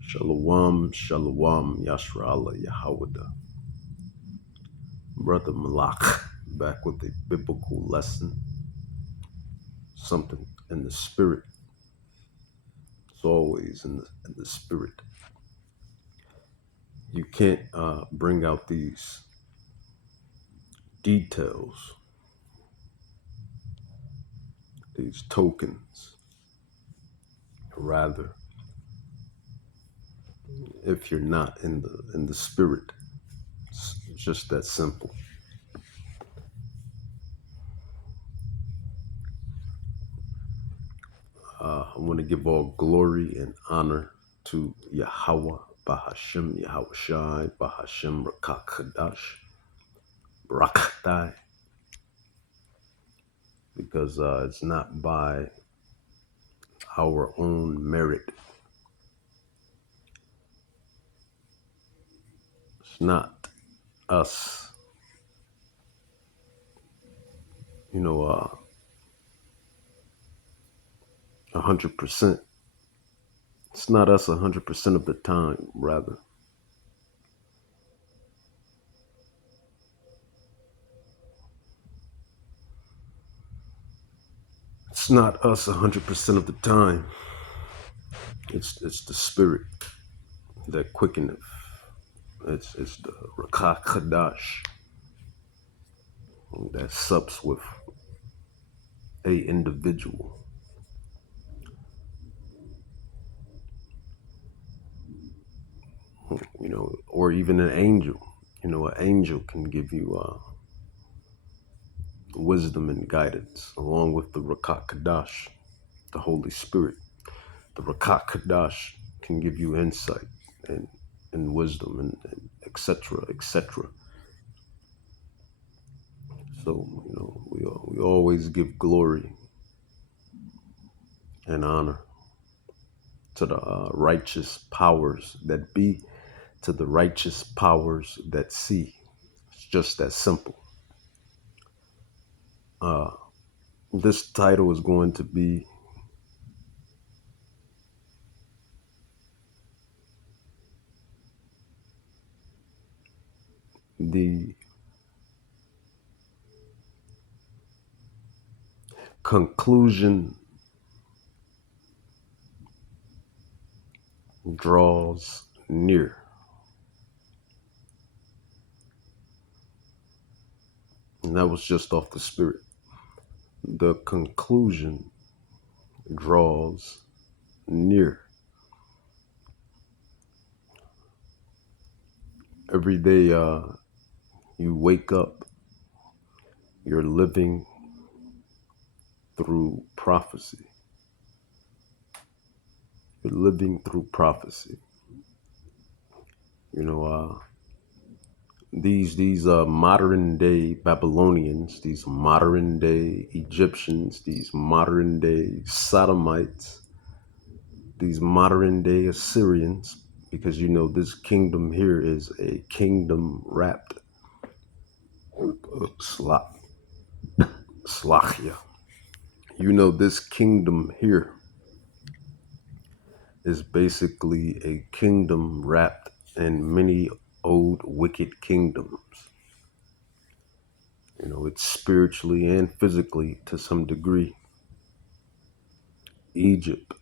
Shalom, shalom, Yashra'Allah, Yahawada. Brother Malak, back with a biblical lesson, something in the spirit. It's always in the spirit. You can't bring out these details, these tokens, rather, if you're not in the spirit. It's just that simple. I want to give all glory and honor to Yahweh, Bahashem, Yahweh Shai, Bahashem, Rakak Kadash, Rakatai, because it's not by our own merit. It's not us, 100%. It's not us 100% of the time, rather. It's not us 100% of the time. It's the spirit that quickeneth. It's the Rakak Kadash that sups with a individual. Or even an angel. An angel can give you wisdom and guidance, along with the Rakak Kadash, the Holy Spirit. The Rakak Kadash can give you insight and wisdom and etc. etc. So we always give glory and honor to the righteous powers that be, to the righteous powers that see. It's just that simple. This title is going to be the conclusion draws near. And that was just off the spirit. The conclusion draws near. Every day you wake up, you're living through prophecy. You're living through prophecy. These modern day Babylonians, these modern day Egyptians, these modern day Sodomites, these modern day Assyrians, because this kingdom here is a kingdom wrapped Slachia. This kingdom here is basically a kingdom wrapped in many old wicked kingdoms. It's spiritually and physically to some degree. Egypt,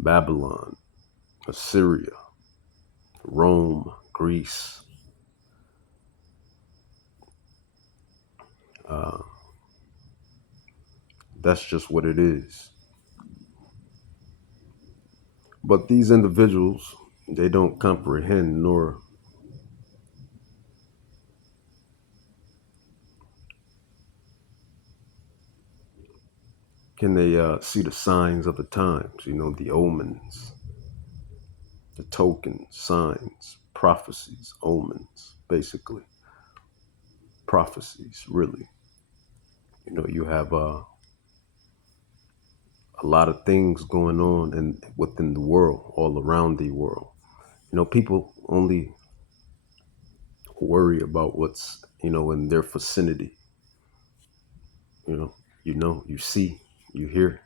Babylon, Assyria, Rome, Greece. That's just what it is. But these individuals, they don't comprehend nor can they see the signs of the times, the omens, the tokens, signs, prophecies, omens, basically. Prophecies, really. You have a lot of things going on within the world, all around the world. People only worry about what's, in their vicinity. You see, you hear.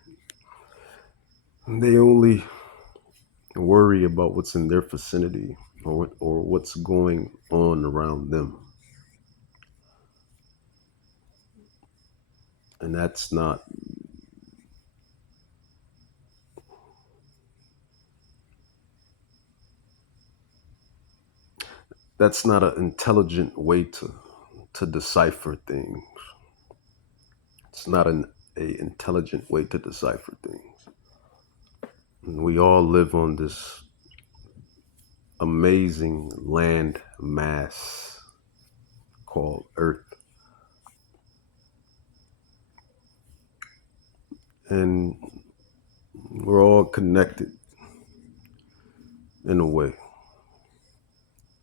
They only worry about what's in their vicinity or what's going on around them. And that's not an intelligent way to decipher things. It's not a intelligent way to decipher things. And we all live on this amazing land mass called Earth. And we're all connected in a way,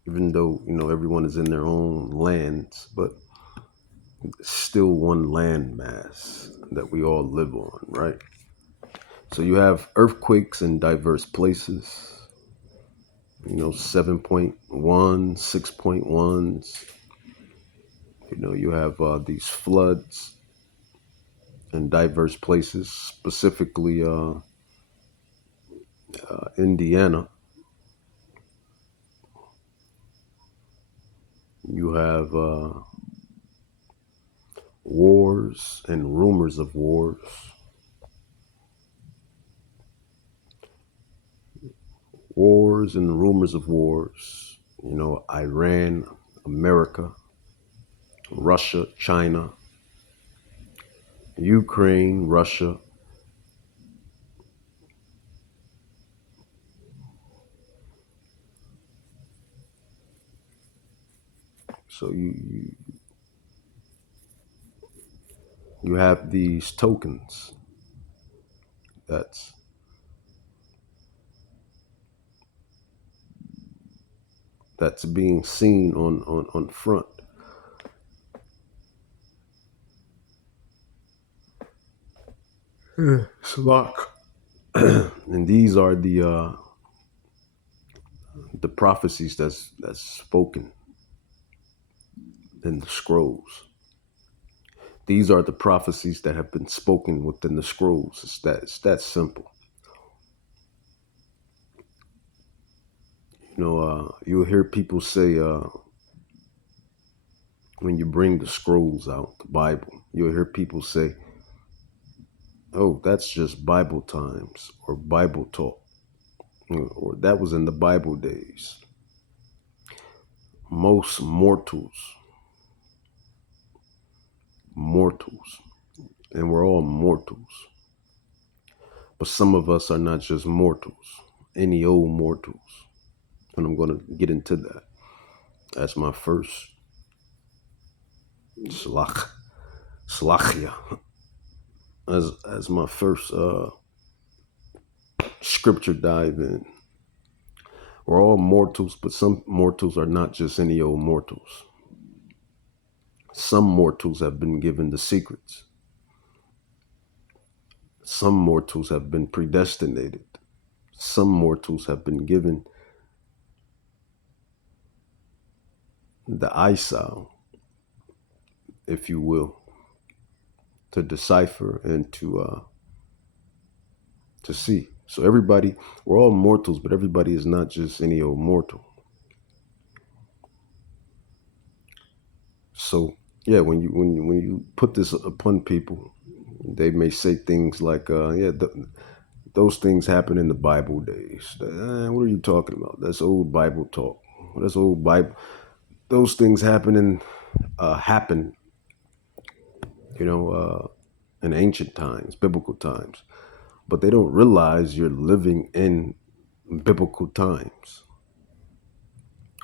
even though, everyone is in their own lands, but it's still one land mass that we all live on, right? So you have earthquakes in diverse places, 7.1, 6.1s. You have these floods in diverse places, specifically Indiana. You have wars and rumors of wars. Wars and rumors of wars. Iran, America, Russia, China, Ukraine, Russia. So you have these tokens that's that's being seen on front. Slock. And these are the prophecies that's spoken in the scrolls. These are the prophecies that have been spoken within the scrolls. It's that simple. You'll hear people say when you bring the scrolls out, the Bible, you'll hear people say, "Oh, that's just Bible times or Bible talk, or that was in the Bible days." Most mortals, and we're all mortals. But some of us are not just mortals, any old mortals. And I'm going to get into that. That's my first slachia. As my first scripture dive in. We're all mortals, but some mortals are not just any old mortals. Some mortals have been given the secrets. Some mortals have been predestinated. Some mortals have been given the eyesight, if you will, to decipher and to see. So everybody, we're all mortals, but everybody is not just any old mortal. So yeah, when you put this upon people, they may say things like, those things happen in the Bible days. What are you talking about? That's old Bible talk. That's old Bible. Those things happen, you know, uh, in ancient times, biblical times. But they don't realize you're living in biblical times.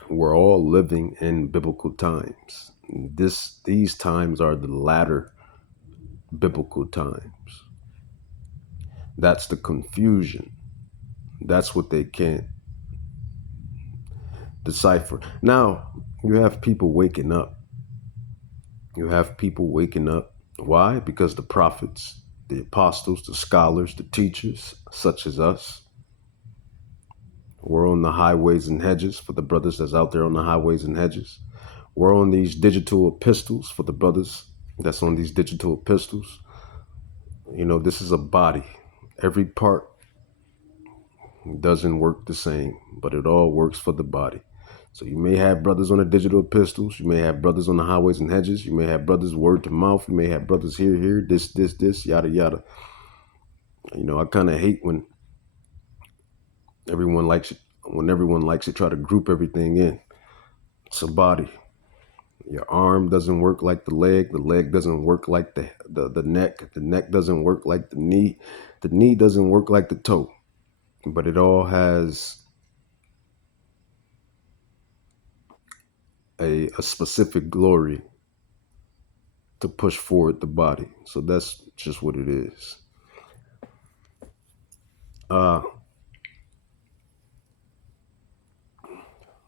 We're all living in biblical times. These times are the latter biblical times. That's the confusion. That's what they can't decipher. Now, you have people waking up. You have people waking up. Why? Because the prophets, the apostles, the scholars, the teachers, such as us, we're on the highways and hedges for the brothers that's out there on the highways and hedges. We're on these digital epistles for the brothers that's on these digital epistles. This is a body. Every part It doesn't work the same, but it all works for the body. So you may have brothers on the digital pistols, you may have brothers on the highways and hedges, you may have brothers word to mouth, you may have brothers here, this, yada yada. I kind of hate when everyone likes it. When everyone likes to try to group everything in. It's a body. Your arm doesn't work like the leg doesn't work like the neck doesn't work like the knee doesn't work like the toe. But it all has a specific glory to push forward the body. So that's just what it is. Uh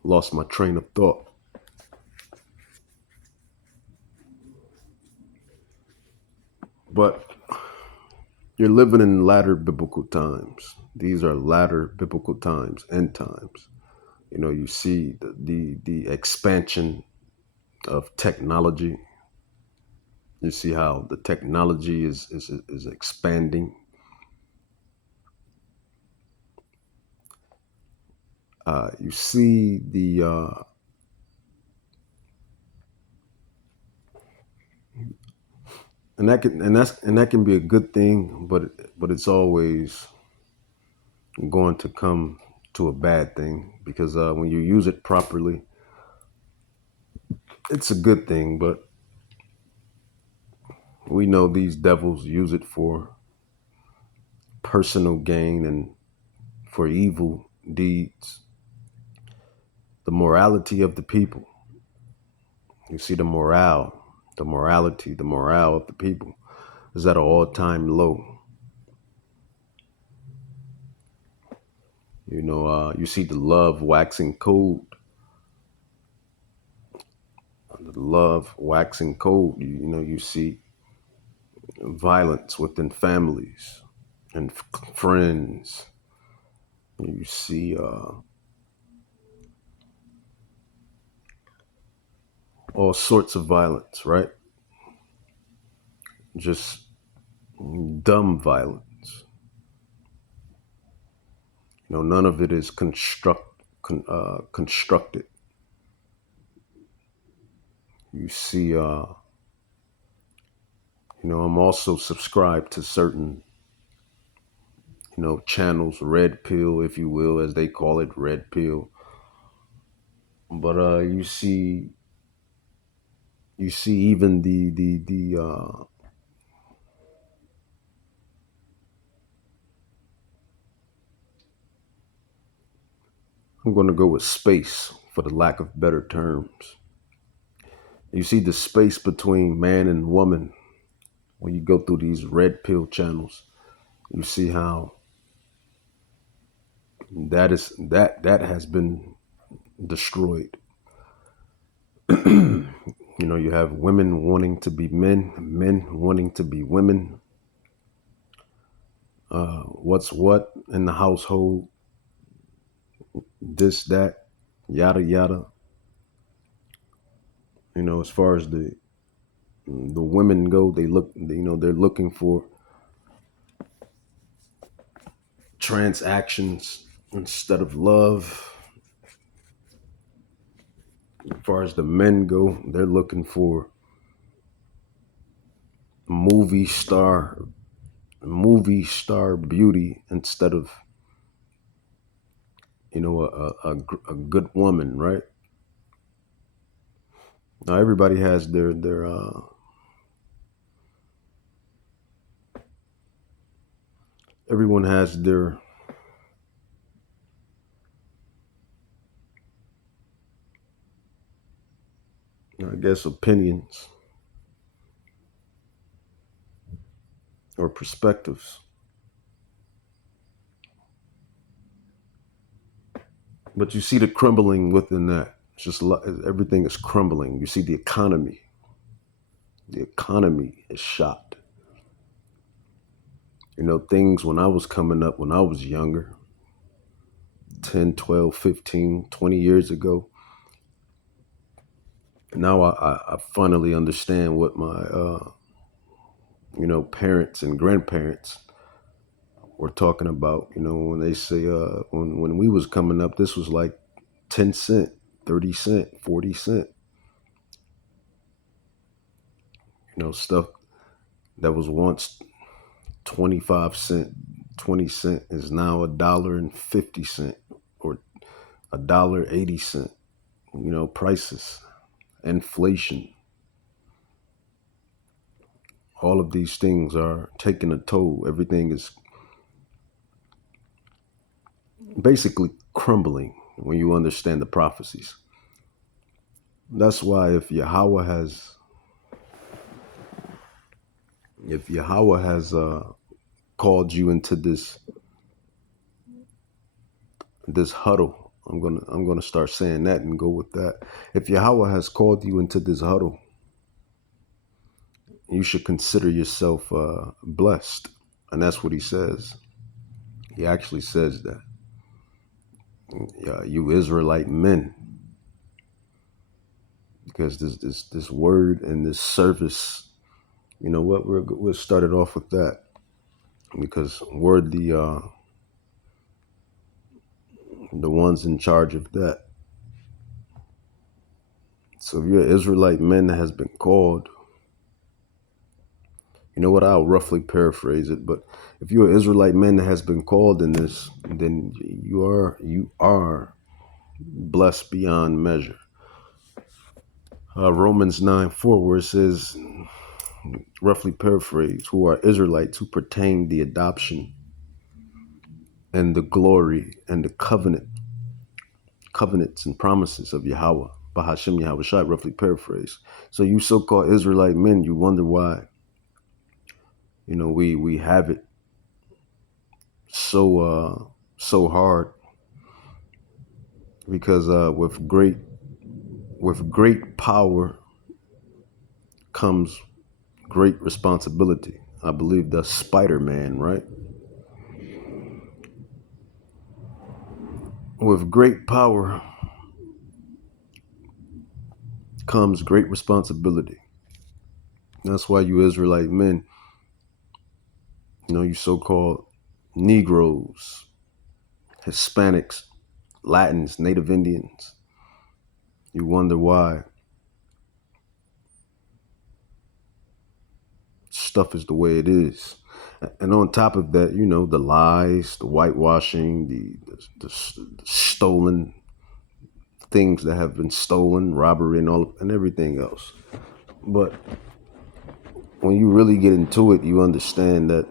Lost my train of thought. But you're living in latter biblical times. These are latter biblical times, end times. You see the expansion of technology. You see how the technology is expanding. You see that can be a good thing, but it's always going to come to a bad thing because when you use it properly, it's a good thing. But we know these devils use it for personal gain and for evil deeds. The morality of the people. You see the morality, the morale of the people is at an all-time low. You see the love waxing cold. The love waxing cold. You see violence within families and friends. You see all sorts of violence, right? Just dumb violence. None of it is constructed. You see, I'm also subscribed to certain, channels, red pill, if you will, as they call it, red pill. But you see even the I'm going to go with space for the lack of better terms. You see the space between man and woman when you go through these red pill channels. You see how that has been destroyed. You have women wanting to be men, men wanting to be women. What's what in the household, this, that, yada yada. As far as the women go, they're looking for transactions instead of love. As far as the men go, they're looking for movie star beauty instead of a good woman, right? Now everybody has their everyone has their I guess opinions or perspectives. But you see the crumbling within that. It's just everything is crumbling. You see the economy. The economy is shot. Things when I was coming up, when I was younger, 10, 12, 15, 20 years ago. Now I finally understand what my, parents and grandparents we're talking about. When they say when we was coming up, this was like 10 cent, 30 cent, 40 cent. Stuff that was once 25 cent, 20 cent is now $1.50 or $1.80. Prices, inflation, all of these things are taking a toll. Everything is basically crumbling when you understand the prophecies. That's why if Yahweh has called you into this huddle, I'm gonna start saying that and go with that. If Yahweh has called you into this huddle, you should consider yourself blessed, and that's what he says. He actually says that. You Israelite men, because this word and this service, you know what, we'll start it off with that, because we're the ones in charge of that. So if you're an Israelite man that has been called, you know what, I'll roughly paraphrase it, but if you're an Israelite man that has been called in this, then you are blessed beyond measure. Romans 9:4, where it says, roughly paraphrase, who are Israelites who pertain the adoption and the glory and the covenants and promises of Yahweh, Bahashem Yahweh Shai, roughly paraphrase. So you so-called Israelite men, you wonder why, we have it so hard, because with great power comes great responsibility. I believe that's Spider-Man, right? With great power comes great responsibility. That's why you Israelite men, you so-called Negroes, Hispanics, Latins, Native Indians, you wonder why stuff is the way it is. And on top of that, the lies, the whitewashing, the stolen things that have been stolen, robbery and everything else. But when you really get into it, you understand that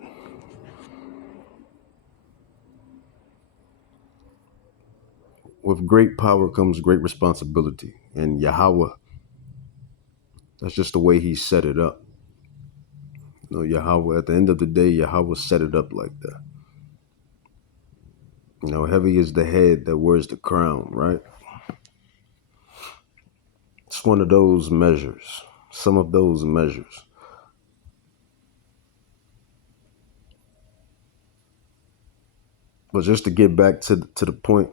with great power comes great responsibility. And Yahweh, that's just the way he set it up. Yahweh, at the end of the day, Yahweh set it up like that. Heavy is the head that wears the crown, right? It's one of those measures, some of those measures. But just to get back to the point,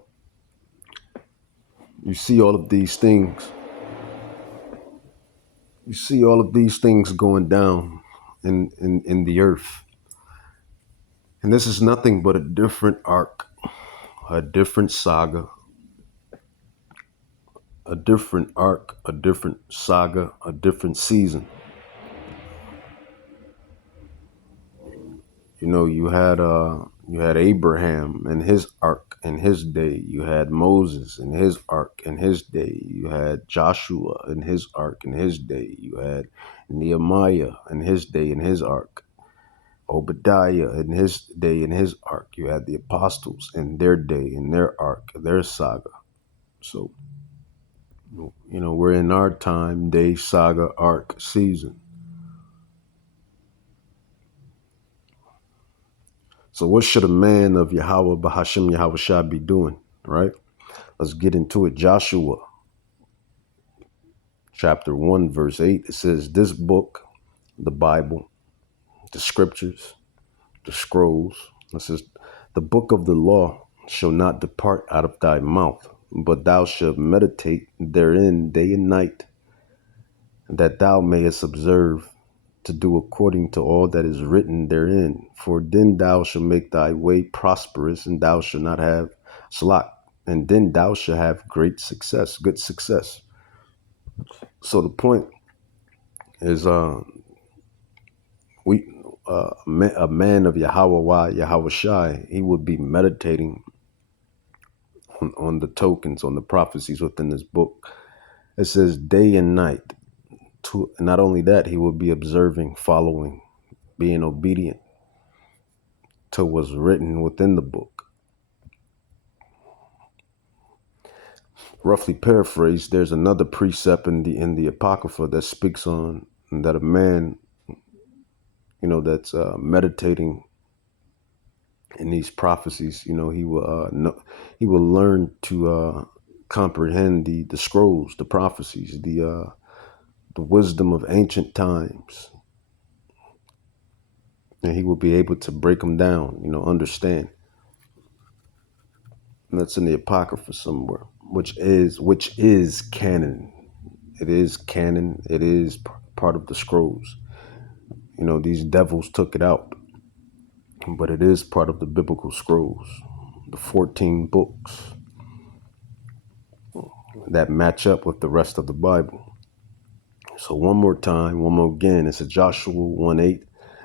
you see all of these things. You see all of these things going down in the earth. And this is nothing but a different arc, a different saga, a different arc, a different saga, a different season. You had Abraham and his ark in his day. You had Moses in his ark in his day. You had Joshua in his ark in his day. You had Nehemiah in his day in his ark. Obadiah in his day in his ark. You had the apostles in their day in their ark, their saga. So, we're in our time, day, saga, arc, season. So what should a man of Yahweh, Bahashem Yahweh Shai be doing, right? Let's get into it. Joshua chapter 1, verse 8, it says, this book, the Bible, the scriptures, the scrolls, it says, the book of the law shall not depart out of thy mouth, but thou shalt meditate therein day and night, that thou mayest observe to do according to all that is written therein. For then thou shalt make thy way prosperous, and thou shalt not have slack, and then thou shalt have great success, good success. So the point is, we a man of Yahweh Shai, he would be meditating on the tokens, on the prophecies within this book. It says day and night. Not only that, he will be observing, following, being obedient to what's written within the book. Roughly paraphrased, there's another precept in the Apocrypha that speaks on that a man, that's meditating in these prophecies, he will learn to comprehend the scrolls, the prophecies, the wisdom of ancient times, and he will be able to break them down, understand. And that's in the Apocrypha somewhere, which is canon. It is canon. It is part of the scrolls. These devils took it out, but it is part of the biblical scrolls, the 14 books that match up with the rest of the Bible. So one more again, it's a Joshua 1:8.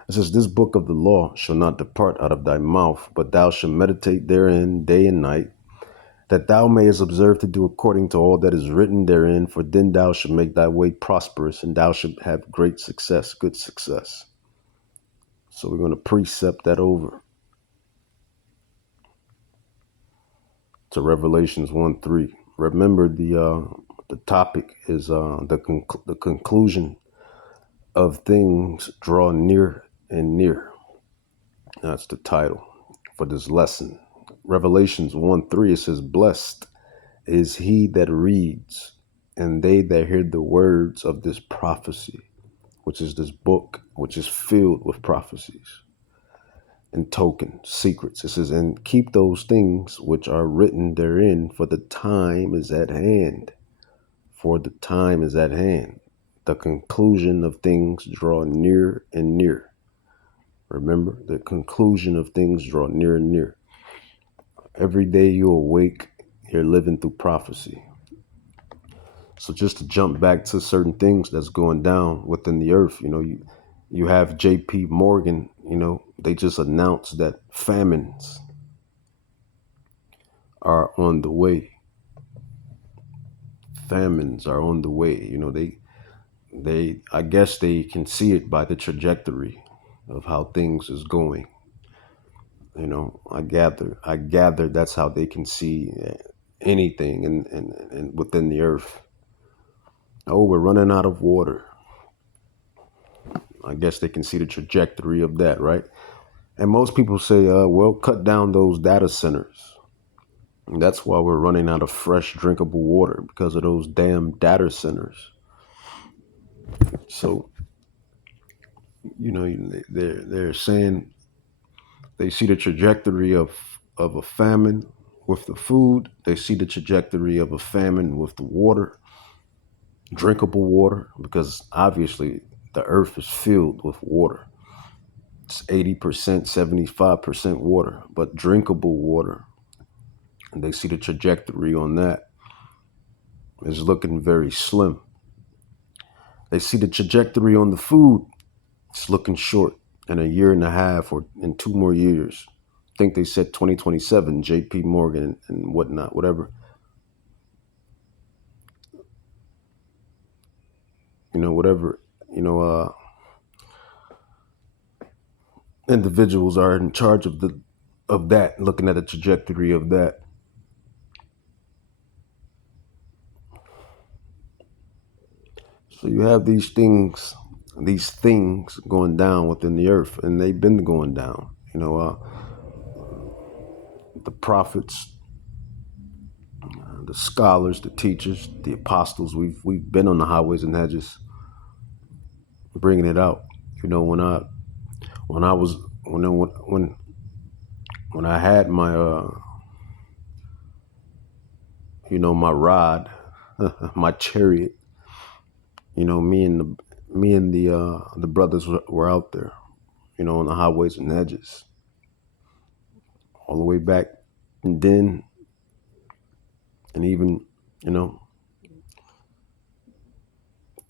It says, this book of the law shall not depart out of thy mouth, but thou shalt meditate therein day and night, that thou mayest observe to do according to all that is written therein, for then thou shalt make thy way prosperous, and thou shalt have great success, good success. So we're going to precept that over to Revelations 1:3. Remember, the topic is the conclusion of things draw near and near. That's the title for this lesson. Revelations 1:3, it says, blessed is he that reads, and they that hear the words of this prophecy, which is this book, which is filled with prophecies and tokens, secrets. It says, and keep those things which are written therein, for the time is at hand. For the time is at hand. The conclusion of things draw near and near. Remember, the conclusion of things draw near and near. Every day you awake, you're living through prophecy. So just to jump back to certain things that's going down within the earth, you have JP Morgan, they just announced that famines are on the way. Famines are on the way. I guess they can see it by the trajectory of how things is going. I gather that's how they can see anything and within the earth. Oh, we're running out of water. I guess they can see the trajectory of that, right? And most people say, well, cut down those data centers. And that's why we're running out of fresh drinkable water, because of those damn data centers. So, they're saying they see the trajectory of a famine with the food. They see the trajectory of a famine with the water, drinkable water, because obviously the earth is filled with water. It's 80%, 75% water, but drinkable water. And they see the trajectory on that is looking very slim. They see the trajectory on the food. It's looking short in a year and a half or in 2 more years. I think they said 2027, JP Morgan and whatnot, whatever. Individuals are in charge of that, looking at the trajectory of that. So you have these things going down within the earth, and they've been going down. The prophets, the scholars, the teachers, the apostles. We've been on the highways and hedges, bringing it out. When I had my my rod, my chariot. Me and me and the brothers were out there, on the highways and hedges, all the way back, and then, and even, you know,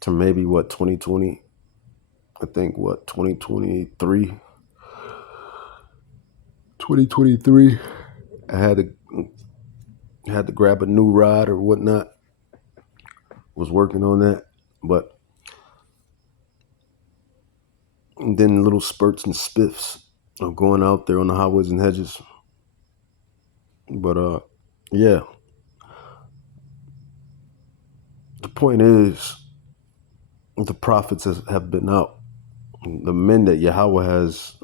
to maybe 2020. I think 2023. I had to grab a new ride or whatnot. Was working on that, but then little spurts and spiffs of going out there on the highways and hedges. But yeah, the point is, the prophets have been out. The men that Yahweh has,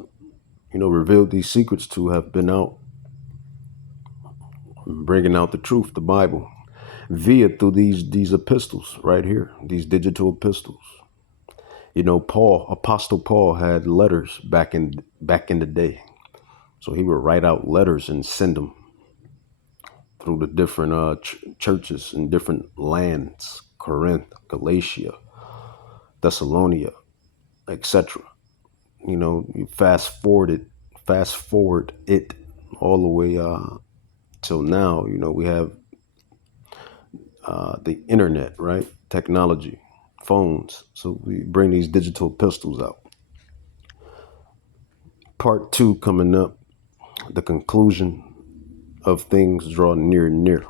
revealed these secrets to have been out, bringing out the truth, the Bible, via through these epistles right here, these digital epistles. Apostle Paul had letters back in the day, so he would write out letters and send them through the different churches in different lands: Corinth, Galatia, Thessalonica, etc. You fast forward it all the way till now. We have the internet, right? Technology, phones. So we bring these digital pistols out. Part 2 coming up, the conclusion of things draw near and near.